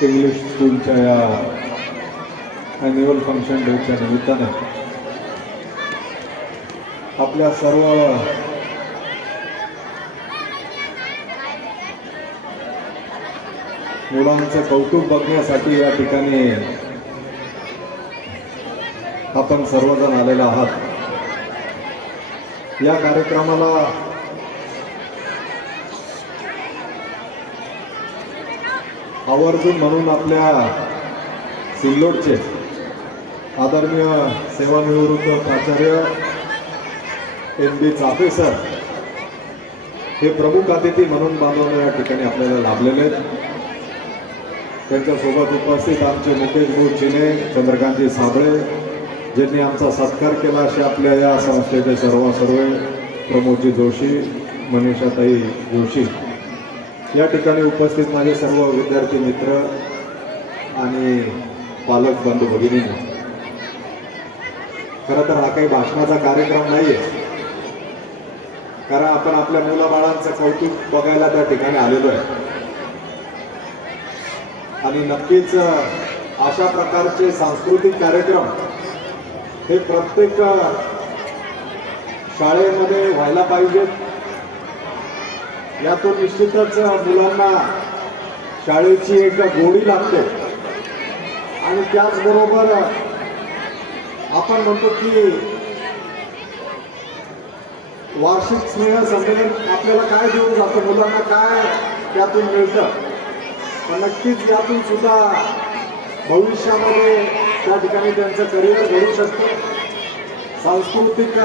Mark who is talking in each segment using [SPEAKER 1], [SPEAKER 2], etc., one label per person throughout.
[SPEAKER 1] English स्कूलच्या या annual function डेच्या निमित्तानं आपल्या सर्व मुलांचं कौतुक बघण्यासाठी या ठिकाणी आपण सर्वजण आलेला आहात. या कार्यक्रमाला आवर्जून म्हणून आपल्या सिल्लोडचे आदरणीय सेवानिवृत्त प्राचार्य एम बी चाफे सर हे प्रमुख अतिथी म्हणून बांधवून या ठिकाणी आपल्याला लाभलेले आहेत. त्यांच्यासोबत उपस्थित आमचे मुकेश भाऊ चिने चंद्रकांतजी साबळे ज्यांनी आमचा सत्कार केला असे आपल्या या संस्थेचे सर्व सर्वे प्रमोदजी जोशी मनीषाताई जोशी. या ठिकाणी उपस्थित माझे सर्व विद्यार्थी मित्र आणि पालक बंधू भगिनी. खरं तर हा काही भाषणाचा कार्यक्रम नाही आहे कारण आपण आपल्या मुलाबाळांचं कौतुक बघायला त्या ठिकाणी आलेलो आहे. आणि नक्कीच अशा प्रकारचे सांस्कृतिक कार्यक्रम हे प्रत्येक शाळेमध्ये व्हायला पाहिजेत. यातून निश्चितच मुलांना शाळेची एक गोडी लागते. आणि त्याचबरोबर आपण म्हणतो की वार्षिक स्नेह संमेलन आपल्याला काय देऊन जातं? मुलांना काय त्यातून मिळतं? पण नक्कीच यातून सुद्धा भविष्यामध्ये त्या ठिकाणी त्यांचं करिअर घडू शकतं. सांस्कृतिक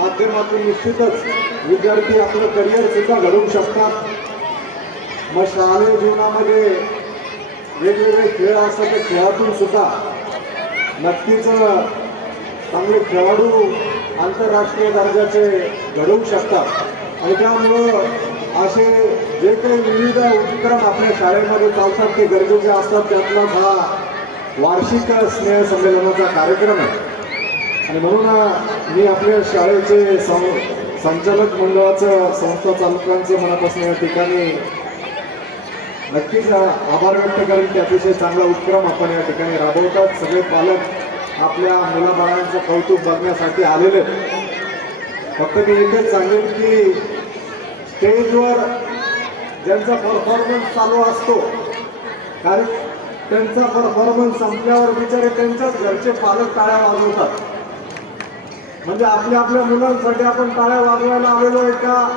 [SPEAKER 1] माध्यमातून निश्चितच विद्यार्थी आपलं करिअर सुद्धा घडवू शकतात. मग शालेय जीवनामध्ये वेगवेगळे खेळ असतात त्या खेळातून सुद्धा नक्कीच चांगले खेळाडू आंतरराष्ट्रीय दर्जाचे घडवू शकतात. आणि त्यामुळं असे जे काही विविध उपक्रम आपल्या शाळेमध्ये चालतात ते गरजेचे असतात. त्यातलाच हा वार्षिक स्नेह संमेलनाचा कार्यक्रम आहे. आणि म्हणून मी आपल्या शाळेचे सं संचालक मंडळाचं संस्था चालकांचं मनापासून या ठिकाणी नक्कीच आभार व्यक्त करेन की अतिशय चांगला उपक्रम आपण या ठिकाणी राबवतात. सगळे पालक आपल्या मुलाबाळांचं कौतुक बघण्यासाठी आलेले फक्त मी एकच सांगेन की स्टेजवर ज्यांचा परफॉर्मन्स चालू असतो कारण त्यांचा परफॉर्मन्स संपल्यावर बिचारे त्यांच्याच घरचे पालक टाळ्या वाजवतात. म्हणजे आपल्या आपल्या मुलांसाठी आपण टाळ्या वाजवायला आलेलो आहे का?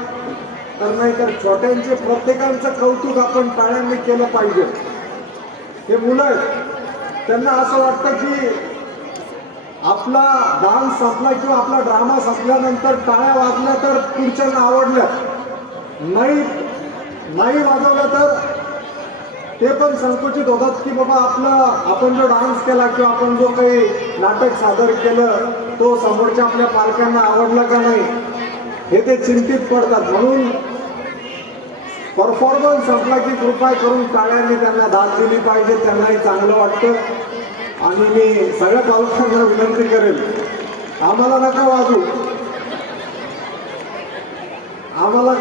[SPEAKER 1] तर नाही तर छोट्यांचे प्रत्येकांचं कौतुक आपण टाळ्यांनी केलं पाहिजे. हे मुलं आहेत. त्यांना असं वाटतं की आपला डान्स संपला किंवा आपला ड्रामा संपल्यानंतर टाळ्या वाजल्या तर पुढच्यांना आवडल्या नाही नाही वाजवलं तर ते पण संकुचित होतात की बाबा आपला आपण जो डान्स केला किंवा आपण जो काही नाटक सादर केलं तो समोरच्या आपल्या पालकांना आवडला का नाही? हे ते चिंतित पडतात. म्हणून परफॉर्मन्स संपला की कृपा करून टाळ्यांनी त्यांना दाद दिली पाहिजे त्यांनाही चांगलं वाटतं. आणि मी सगळ्या पालकांना विनंती करेल आम्हाला नका वाजू आम्हाला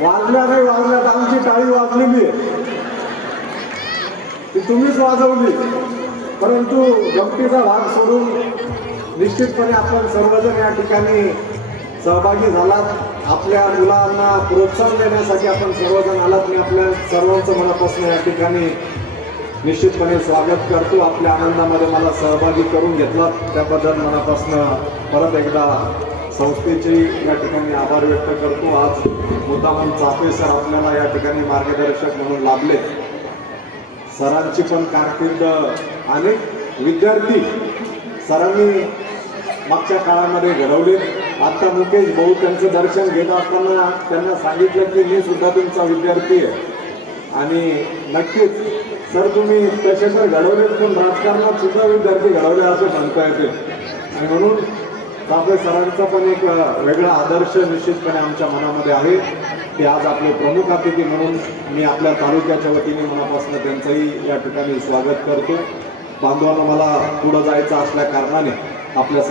[SPEAKER 1] वाजल्या नाही वाजल्या आमची टाळी वाजलेली आहे. तुम्हीच वाजवली. परंतु गमतीचा भाग सोडून निश्चितपणे आपण सर्वजण या ठिकाणी सहभागी झालात. आपल्या मुलांना प्रोत्साहन देण्यासाठी आपण सर्वजण आलात. मी आपल्या सर्वांचं मनापासून या ठिकाणी निश्चितपणे स्वागत करतो. आपल्या आनंदामध्ये मला सहभागी करून घेतला. त्याबद्दल मनापासून परत एकदा संस्थेचे या ठिकाणी आभार व्यक्त करतो. आज मुद्दामन चाफे सर आपल्याला या ठिकाणी मार्गदर्शक म्हणून लाभले. सरांची पण कारकीर्द अनेक विद्यार्थी सरांनी मागच्या काळामध्ये घडवले. आता मुकेश भाऊ त्यांचं दर्शन घेत असताना त्यांना सांगितलं की मी सुद्धा तुमचा विद्यार्थी आहे. आणि नक्कीच सर तुम्ही तसे तर घडवले पण राजकारणात सुद्धा विद्यार्थी घडवले असं म्हणता येते. आणि म्हणून आपल्या सरांचा पण एक वेगळा आदर्श निश्चितपणे आमच्या मनामध्ये आहे. ते आज आपले प्रमुख अतिथी म्हणून मी आपल्या तालुक्याच्या वतीने मनापासून त्यांचंही या ठिकाणी स्वागत करतो. बांधवांना मला पुढं जायचं असल्या कारणाने आपल्या